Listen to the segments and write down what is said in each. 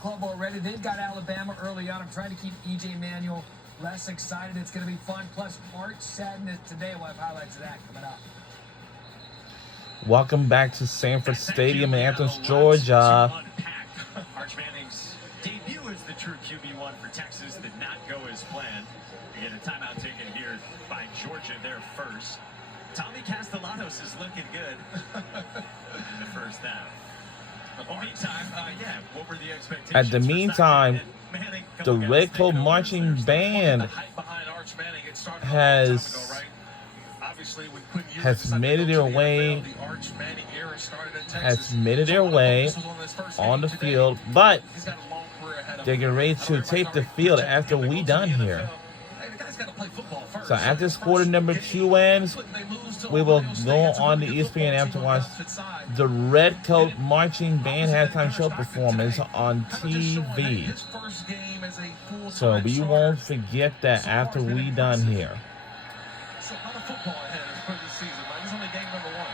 Club already. They've got Alabama early on. I'm trying to keep EJ Manuel less excited. It's going to be fun. Plus, March Sadness today. We'll have highlights of that coming up. Welcome back to Sanford Stadium in Athens, Georgia. Arch Manning's debut as the true QB1 for Texas did not go as planned. Again, a timeout taken here by Georgia there first. Tommy Castellanos is looking good in the first half. Meantime, what were the expectations? At the meantime, the Red Coat Marching Band has made their way on the field, but they're getting ready to tape the field after we done here. So after this quarter number 2 ends, we will go on the ESPN afterwards. The Red Coat Marching Band halftime show performance on TV. So we won't forget that after we done here. So a lot of football ahead for this season. It's only game number 1.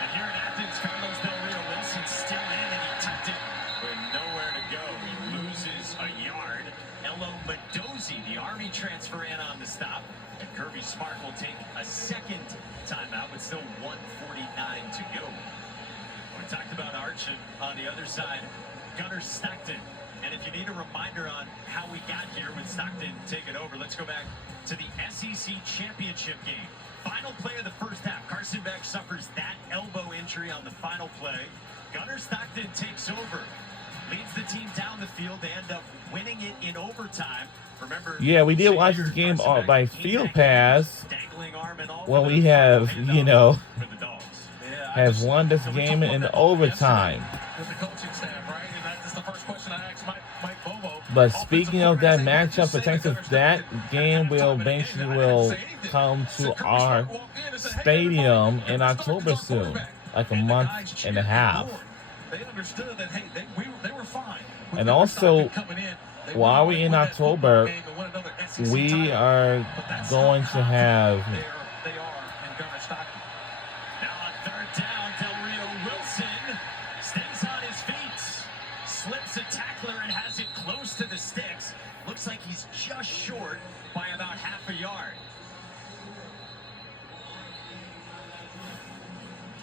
And here in Athens, Carlos Del Rio Wilson still in, and he tucked it with nowhere to go. He loses a yard. Elo Mendozi, the Army transfer, in on the stop. And Kirby Smart will take a second timeout, but still 1:49 to go. We talked about Arch, and on the other side, Gunnar Stockton. And if you need a reminder on how we got here with Stockton taking over, let's go back to the SEC Championship game. Final play of the first half. Carson Beck suffers that elbow injury on the final play. Gunnar Stockton takes over, leads the team down the field. They end up winning it in overtime. Remember, yeah, we did watch this game by Field Pass. Well, we have, have won this game in overtime. But speaking of that matchup for Texas, that game will eventually come to our stadium in October soon, like a month and a half. And also, while we're in October, we are going to have... Just short by about half a yard.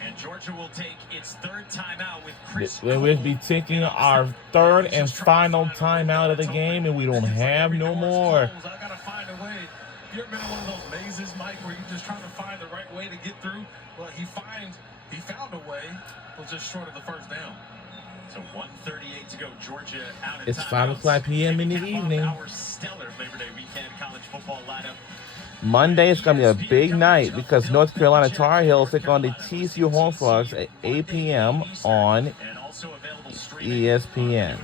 And Georgia will take its third timeout with Chris. We'll be taking our third and final timeout of the game, and we don't have no more. I gotta find a way. You ever been in one of those mazes, Mike, where you're just trying to find the right way to get through? Well, he found a way, was just short of the first down. So 1:38 to go. Georgia out of It's 5:00 p.m. in the evening. Our stellar Labor Day weekend college football lineup. Monday is going to be a big night because North Carolina Tar Heels take on the TCU Horned Frogs at 8 p.m. on ESPN.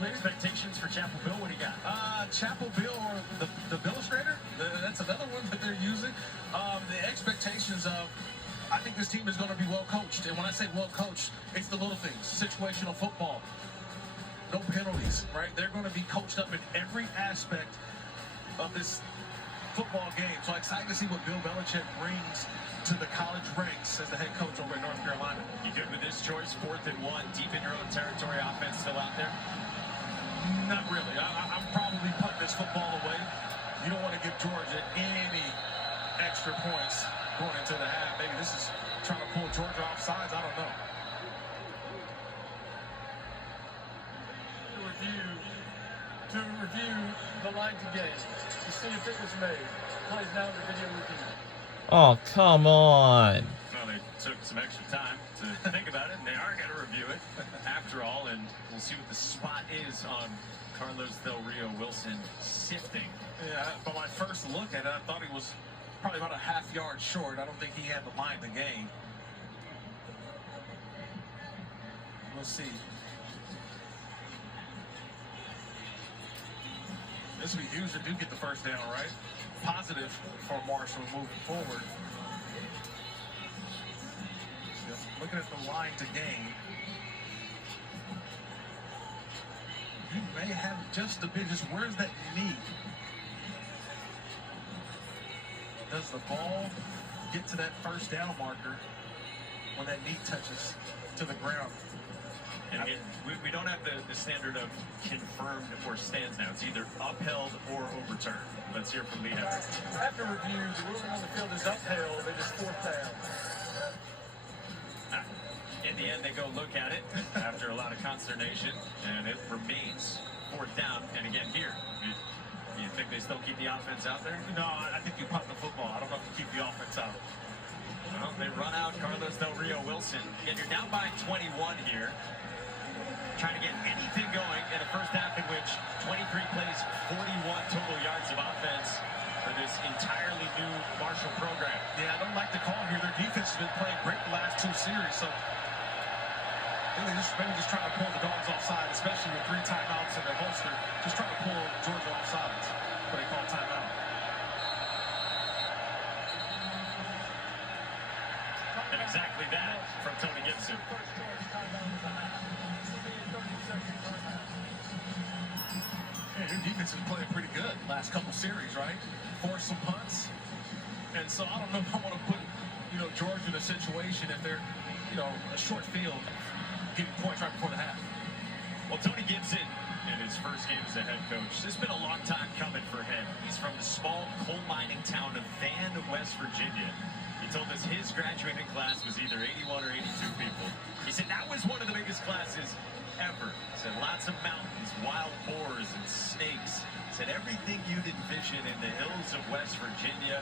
Expectations for Chapel Bill? What do you got? Chapel Bill or the Billustrator? That's another one that they're using. The expectations of, I think this team is going to be well coached. And when I say well coached, it's the little things. Situational football. No penalties, right? They're going to be coached up in every aspect of this football game. So I'm excited to see what Bill Belichick brings to the college ranks as the head coach over in North Carolina. You good with this choice? 4th and 1, deep in your own territory, offense still out there? Not really. I'm probably putting this football away. You don't want to give Georgia any extra points going into the half. Maybe this is trying to pull Georgia off sides. I don't know. To review the line to game, to see if it was made. Plays now the video review. Oh, come on. Well, they took some extra time to think about it, and they are going to review it after all, and we'll see what the spot is on Carlos Del Rio Wilson sifting. Yeah, but my first look at it, I thought he was probably about a half yard short. I don't think he had the line to gain. We'll see. This would be huge to do get the first down, right? Positive for Marshall moving forward. So looking at the line to gain. You may have just a bit, just where's that knee? Does the ball get to that first down marker when that knee touches to the ground? Again, we don't have the standard of confirmed or stands now. It's either upheld or overturned. Let's hear from Lee Hendricks. After review, the ruling on the field is upheld. It is fourth down. In the end, they go look at it after a lot of consternation, and it remains fourth down. And again, here, you think they still keep the offense out there? No, I think you punt the football. I don't know if you keep the offense out. Well, they run out Carlos Del Rio Wilson. Again, you're down by 21 here. Trying to get anything going in a first half in which 23 plays, 41 total yards of offense for this entirely new Marshall program. Yeah, I don't like the call here. Their defense has been playing great the last two series, so I think they're maybe just trying to pull the dogs offside, especially with 3 timeouts in their holster. Just trying to pull Georgia offside. But they call timeout. And exactly that from Tony Gibson. Yeah, your defense is playing pretty good last couple series, right? Forced some punts. And so I don't know if I want to put, Georgia in a situation if they're, a short field, getting points right before the half. Well, Tony Gibson, in his first game as a head coach, it's been a long time coming for him. He's from the small coal mining town of Van, West Virginia. He told us his graduating class was either 81 or 82 people. He said that was one of the biggest classes ever. He said lots of mountains, wild boars, and snakes. He said everything you'd envision in the hills of West Virginia.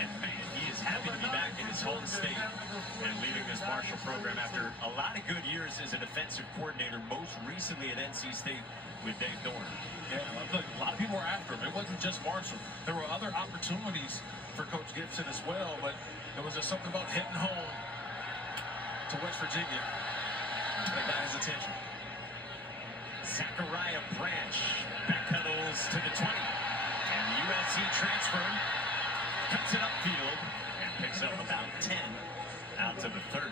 And man, he is happy to be back in his home state and leading this Marshall program after a lot of good years as a defensive coordinator, most recently at NC State with Dave Dorn. Yeah, look, a lot of people were after him. It wasn't just Marshall. There were other opportunities for Coach Gibson as well, but there was just something about heading home to West Virginia that got his attention. Zachariah Branch backpedals to the 20. And the USC transfer cuts it upfield and picks up about 10 out to the 30.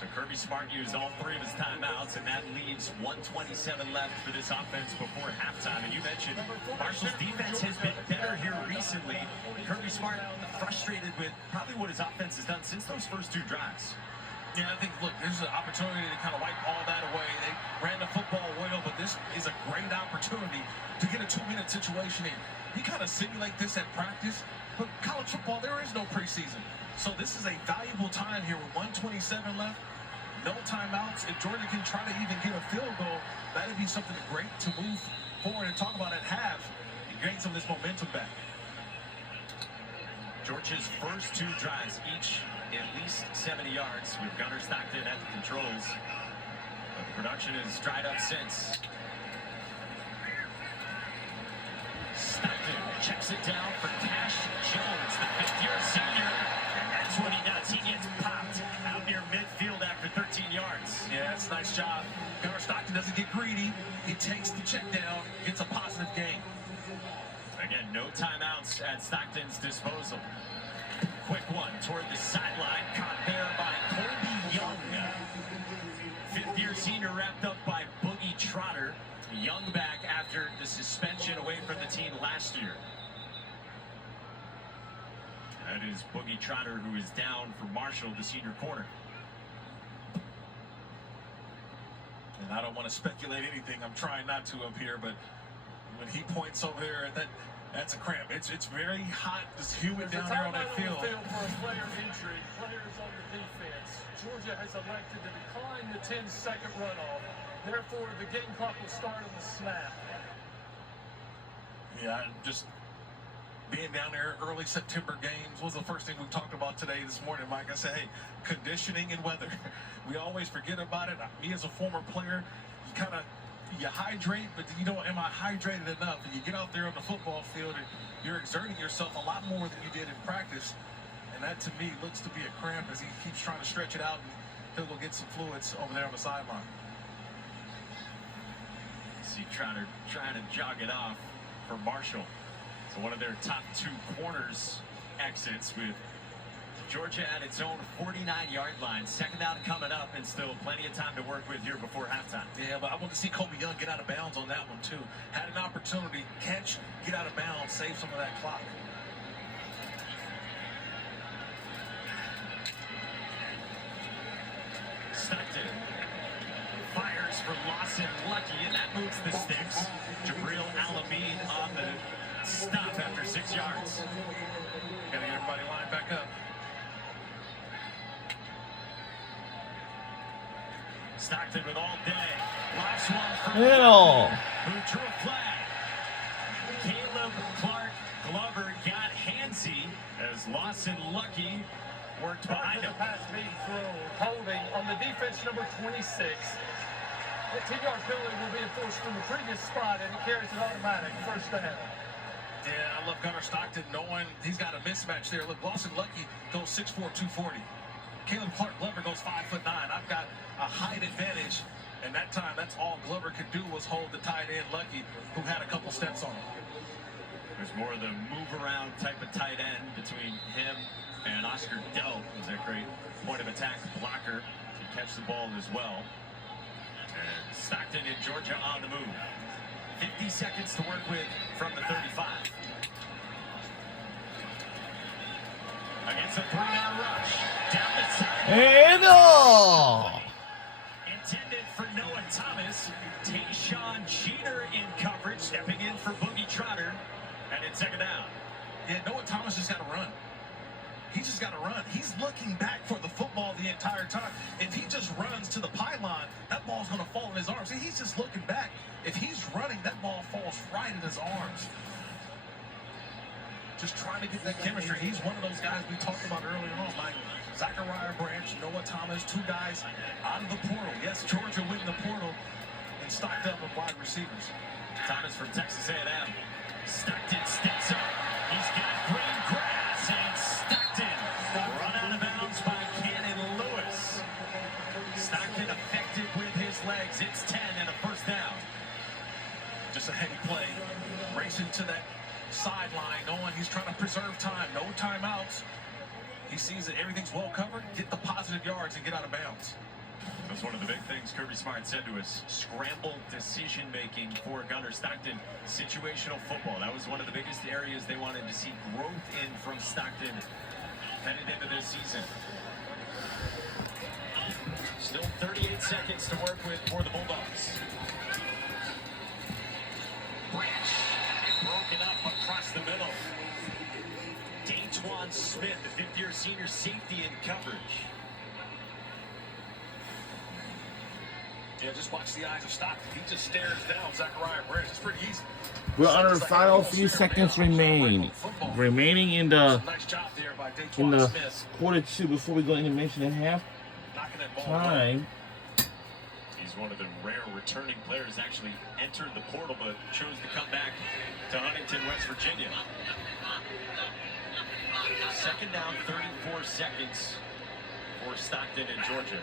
So Kirby Smart used all 3 of his timeouts, and that leaves 1:27 left for this offense before halftime. And you mentioned Marshall's defense has been better here recently. Kirby Smart frustrated with probably what his offense has done since those first 2 drives. Yeah, I think, look, this is an opportunity to kind of wipe all that away. They ran the football well, but this is a great opportunity to get a 2-minute situation in. You kind of simulate this at practice, but college football, there is no preseason. So this is a valuable time here with 1:27 left, no timeouts. If Georgia can try to even get a field goal, that'd be something great to move forward and talk about at half and gain some of this momentum back. Georgia's first 2 drives, each at least 70 yards, with Gunnar Stockton at the controls. But the production has dried up since. Stockton checks it down for Cash Jones, the 5th-year senior. And that's what he does. He gets popped out near midfield after 13 yards. Yeah, that's a nice job. Gunnar Stockton doesn't get greedy. He takes the check down, gets a positive gain. Again, no timeouts at Stockton's disposal. Quick one toward the sideline, caught there by Colby Young. 5th-year senior wrapped up by Boogie Trotter. Young back after the suspension away from the team last year. That is Boogie Trotter, who is down for Marshall, the senior corner. And I don't want to speculate anything. I'm trying not to up here, but when he points over there, that's a cramp. It's very hot. It's humid down there on that field. For a player injury, players on the defense. Georgia has elected to decline the 10-second runoff. Therefore, the game clock will start on the snap. Yeah, just being down there, early September games was the first thing we talked about this morning, Mike. I said, hey, conditioning and weather. We always forget about it. Me as a former player, you hydrate, but you know, am I hydrated enough? And you get out there on the football field and you're exerting yourself a lot more than you did in practice. And that, to me, looks to be a cramp as he keeps trying to stretch it out, and he'll go get some fluids over there on the sideline. See Trotter trying to jog it off for Marshall. So one of their top 2 corners exits, with Georgia at its own 49-yard line. Second down coming up, and still plenty of time to work with here before halftime. Yeah, but I want to see Colby Young get out of bounds on that one, too. Had an opportunity, catch, get out of bounds, save some of that clock. Stockton yards for Lawson Lucky, and that moves the sticks. Jabril Alameen on the stop after 6 yards. Gotta get everybody lined back up. Stockton with all day. Last one for Hill. who drew a flag. Caleb Clark Glover got handsy as Lawson Lucky worked behind him. Pass being thrown, holding on the defense number 26. The 10-yard penalty will be enforced from the previous spot, and it carries an automatic first down. Yeah, I love Gunnar Stockton knowing he's got a mismatch there. Look, Lawson Lucky goes 6'4", 240. Caleb Clark Glover goes 5'9". I've got a height advantage, and that time, that's all Glover could do was hold the tight end Lucky, who had a couple steps on him. There's more of the move-around type of tight end between him and Oscar Delp, who's a great point-of-attack blocker to catch the ball as well. And Stockton and Georgia on the move. 50 seconds to work with from the 35. Against a 3-man rush. Down the side. And Intended for Noah Thomas. Tayshaun Cheater in coverage, stepping in for Boogie Trotter. And it's second down. Yeah, Noah Thomas just got to run. He's just got to run. He's looking back for the football the entire time. If he just runs to the pylon, that ball's going to fall in his arms. See, he's just looking back. If he's running, that ball falls right in his arms. Just trying to get that chemistry. He's one of those guys we talked about earlier on, like Zachariah Branch, Noah Thomas, two guys out of the portal. Yes, Georgia went in the portal and stocked up with wide receivers. Thomas from Texas A&M. Stockton steps up. He's got green grass, and Stockton run out of bounds by Cannon Lewis. Stockton effective with his legs. It's 10 and a first down. Just a heady play, racing to that sideline, knowing he's trying to preserve time. No timeouts. He sees that everything's well covered. Get the positive yards and get out of bounds. That's one of the big things Kirby Smart said to us. Scramble decision-making for Gunnar Stockton. Situational football. That was one of the biggest areas they wanted to see growth in from Stockton headed into this season. Still 38 seconds to work with for the Bulldogs. Branch broken up across the middle. Daquan Smith, the fifth-year senior safety in coverage. Yeah, just watch the eyes of Stockton. He just stares down Zachariah Branch. It's pretty easy. we're under the final few seconds remaining in the Nice job there by Daquan Smith. quarter two before we go into mention at half Knocking that ball away. time. He's one of the rare returning players actually entered the portal but chose to come back to Huntington, West Virginia. Second down, 34 seconds for Stockton and Georgia.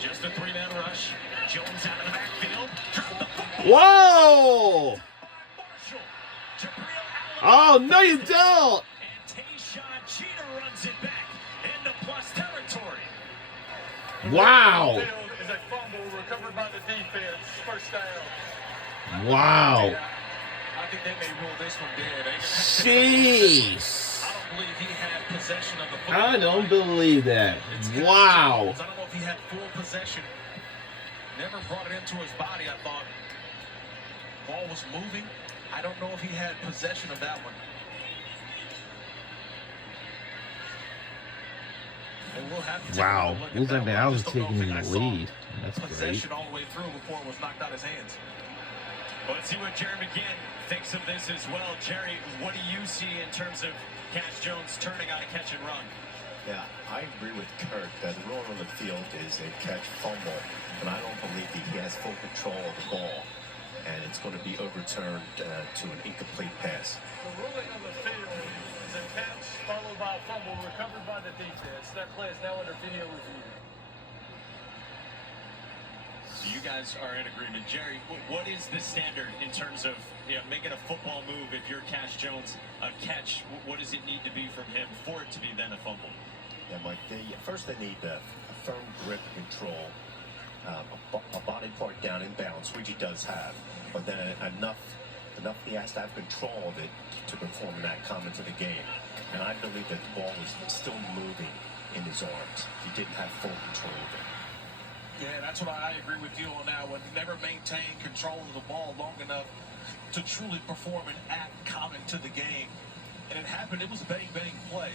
Just a 3-man rush. Jones out of the backfield. Dropped the football. Whoa! Marshall. Jabril Oh, Allen. no, you don't! And Tayshaun Cheater runs it back into plus territory. Wow! Field is a fumble recovered by the defense. First down. Wow! Yeah, I think they may rule this one dead. Jeez! I don't believe he had possession of the football. I don't believe that. Wow! I don't know if he had full possession. Never brought it into his body, I thought. Ball was moving. I don't know if he had possession of that one. And we'll have to take Wow! a look at Looks like that I one. was Just don't know taking if in I the saw lead. That's great. possession all the way through before it was knocked out of his hands. Well, let's see what Jerry McGinn thinks of this as well. Jerry, what do you see in terms of Cash Jones turning on a catch and run? Yeah, I agree with Kirk that the rule on the field is a catch fumble, but I don't believe he has full control of the ball, and it's going to be overturned to an incomplete pass. The ruling on the field is a catch followed by a fumble recovered by the defense. That play is now under video review. So you guys are in agreement. Jerry, what is the standard in terms of making a football move if you're Cash Jones? A catch, what does it need to be from him for it to be then a fumble? Yeah, Mike, first they need a firm grip control, a body part down in bounds, which he does have, but then enough he has to have control of it to perform in that comment of the game. And I believe that the ball was still moving in his arms. He didn't have full control of it. Yeah, that's what I agree with you on that one. Never maintain control of the ball long enough to truly perform an act common to the game. And it happened. It was a bang-bang play.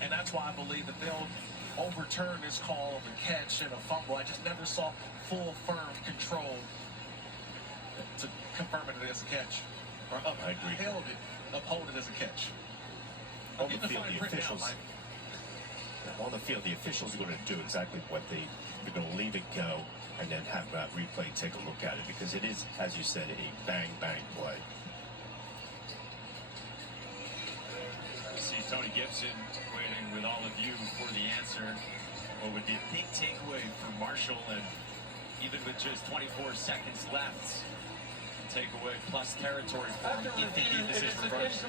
And that's why I believe that they'll overturn this call of a catch and a fumble. I just never saw full, firm control to confirm it as a catch. Or I agree. Uphold it as a catch. On the field, the officials. On the field, the officials are going to do exactly what they're going to leave it go and then have replay take a look at it because it is, as you said, a bang-bang play. We see Tony Gibson waiting with all of you for the answer. What would be a big takeaway for Marshall, and even with just 24 seconds left, takeaway plus territory for him if they do this is reversed.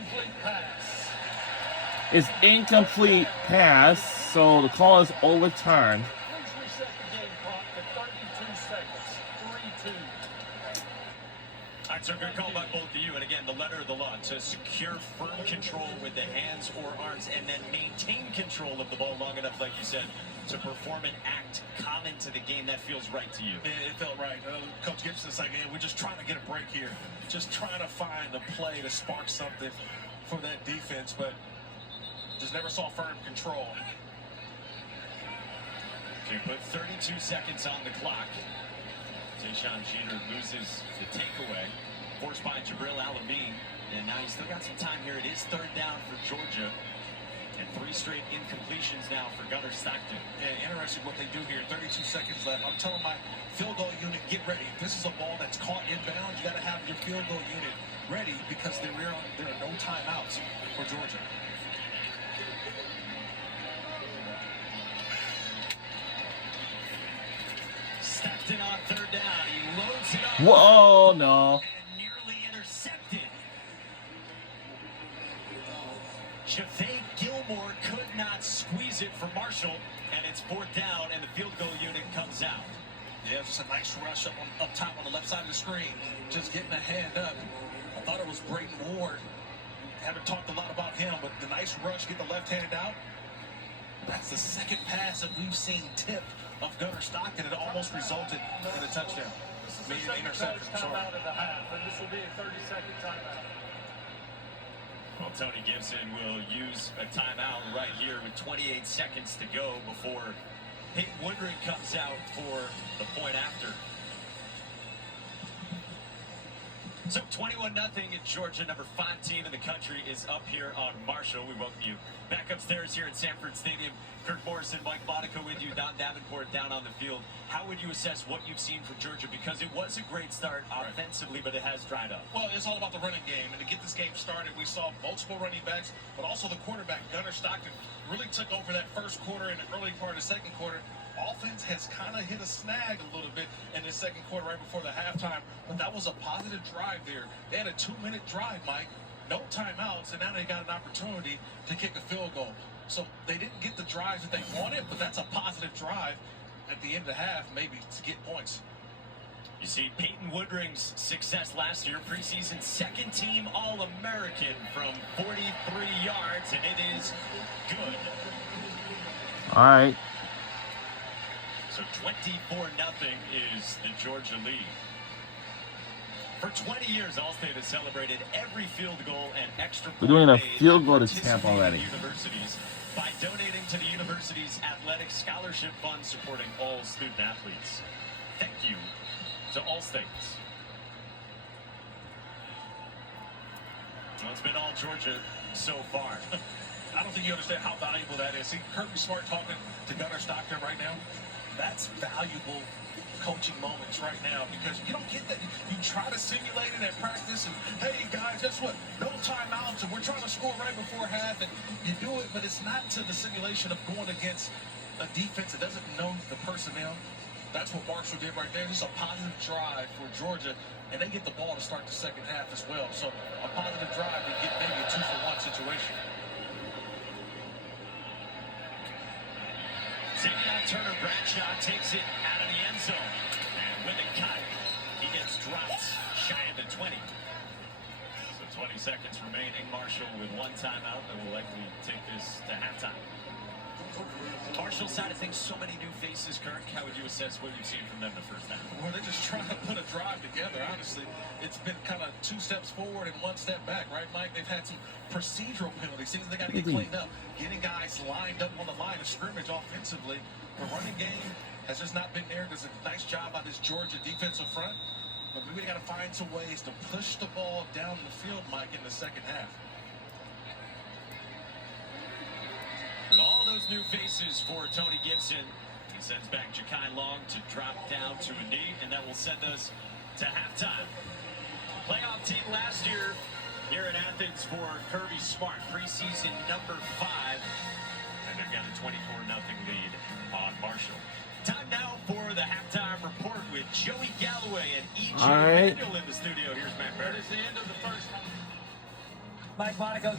It's incomplete pass, so the call is overturned. Please reset the game clock to 32 seconds. 3-2. All right, so good call by both of you. And again, the letter of the law, to secure firm control with the hands or arms and then maintain control of the ball long enough, like you said, to perform an act common to the game. That feels right to you. Yeah, it felt right. Coach Gibson's like, we're just trying to get a break here. Just trying to find a play to spark something for that defense, but just never saw firm control. So you put 32 seconds on the clock. Tayshaun Jeter loses the takeaway, forced by Jabril Alameen, and now he's still got some time here. It is third down for Georgia, and 3 straight incompletions now for Gunnar Stockton. Yeah, interesting what they do here. 32 seconds left. I'm telling my field goal unit, get ready. If this is a ball that's caught inbound, you got to have your field goal unit ready because there are no timeouts for Georgia. Stockton on third down. He loads it up. Whoa, no. And nearly intercepted. Javay Gilmore could not squeeze it for Marshall, and it's 4th down, and the field goal unit comes out. Yeah, just a nice rush up top on the left side of the screen. Just getting a hand up. I thought it was Brayton Ward. Haven't talked a lot about him, but the nice rush, get the left hand out. That's the second pass that we've seen tip of Gunnar Stockton. It almost resulted in a touchdown. This is the second timeout of the half, and this will be a 30-second timeout. Well, Tony Gibson will use a timeout right here with 28 seconds to go before Peyton Woodring comes out for the point after. So 21-0 in Georgia, number 5 team in the country is up here on Marshall. We welcome you back upstairs here at Sanford Stadium. Kirk Morrison, Mike Monaco with you, Don Davenport down on the field. How would you assess what you've seen from Georgia? Because it was a great start offensively, but it has dried up. Well, it's all about the running game. And to get this game started, we saw multiple running backs, but also the quarterback, Gunnar Stockton, really took over that first quarter and the early part of the second quarter. Offense has kind of hit a snag a little bit in the second quarter right before the halftime, but that was a positive drive there. They had a 2-minute drive, Mike, no timeouts, and now they got an opportunity to kick a field goal. So they didn't get the drives that they wanted, but that's a positive drive at the end of the half, maybe to get points. You see Peyton Woodring's success last year, preseason second-team All-American from 43 yards, and it is good. All right. So 24-0 is the Georgia lead. For 20 years, Allstate has celebrated every field goal and extra point We're doing a made field goal to participating Tampa already. universities by donating to the university's athletic scholarship fund supporting all student athletes. Thank you to Allstate. Well, it's been all Georgia so far. I don't think you understand how valuable that is. See, Kirby Smart talking to Gunnar Stockton right now. That's valuable coaching moments right now because you don't get that. You try to simulate it at practice and, hey, guys, guess what? No timeouts and we're trying to score right before half and you do it, but it's not to the simulation of going against a defense that doesn't know the personnel. That's what Marshall did right there. Just a positive drive for Georgia, and they get the ball to start the second half as well. So a positive drive to get maybe a 2-for-1 situation. Xavier Turner Bradshaw takes it out of the end zone. And with a cut, he gets dropped shy of the 20. So 20 seconds remaining. Marshall with one timeout that will likely take this to halftime. Marshall Marshall side of things, so many new faces. Kirk, how would you assess what you've seen from them the first half? Well, they're just trying to put a drive together. Honestly, it's been kind of 2 steps forward and 1 step back, right, Mike? They've had some procedural penalties, things they got to get cleaned up. Getting guys lined up on the line of scrimmage offensively. The running game has just not been there. There's a nice job by this Georgia defensive front. But maybe they got to find some ways to push the ball down the field, Mike, in the second half. And all those new faces for Tony Gibson. He sends back Ja'Kai Long to drop down to a knee, and that will send us to halftime. Playoff team last year here in Athens for Kirby Smart, preseason number 5, and they've got a 24-0 lead on Marshall. Time now for the halftime report with Joey Galloway and E.J. All right. Manuel in the studio. Here's Matt That Barrett. is the end of the first half. Mike Monaco.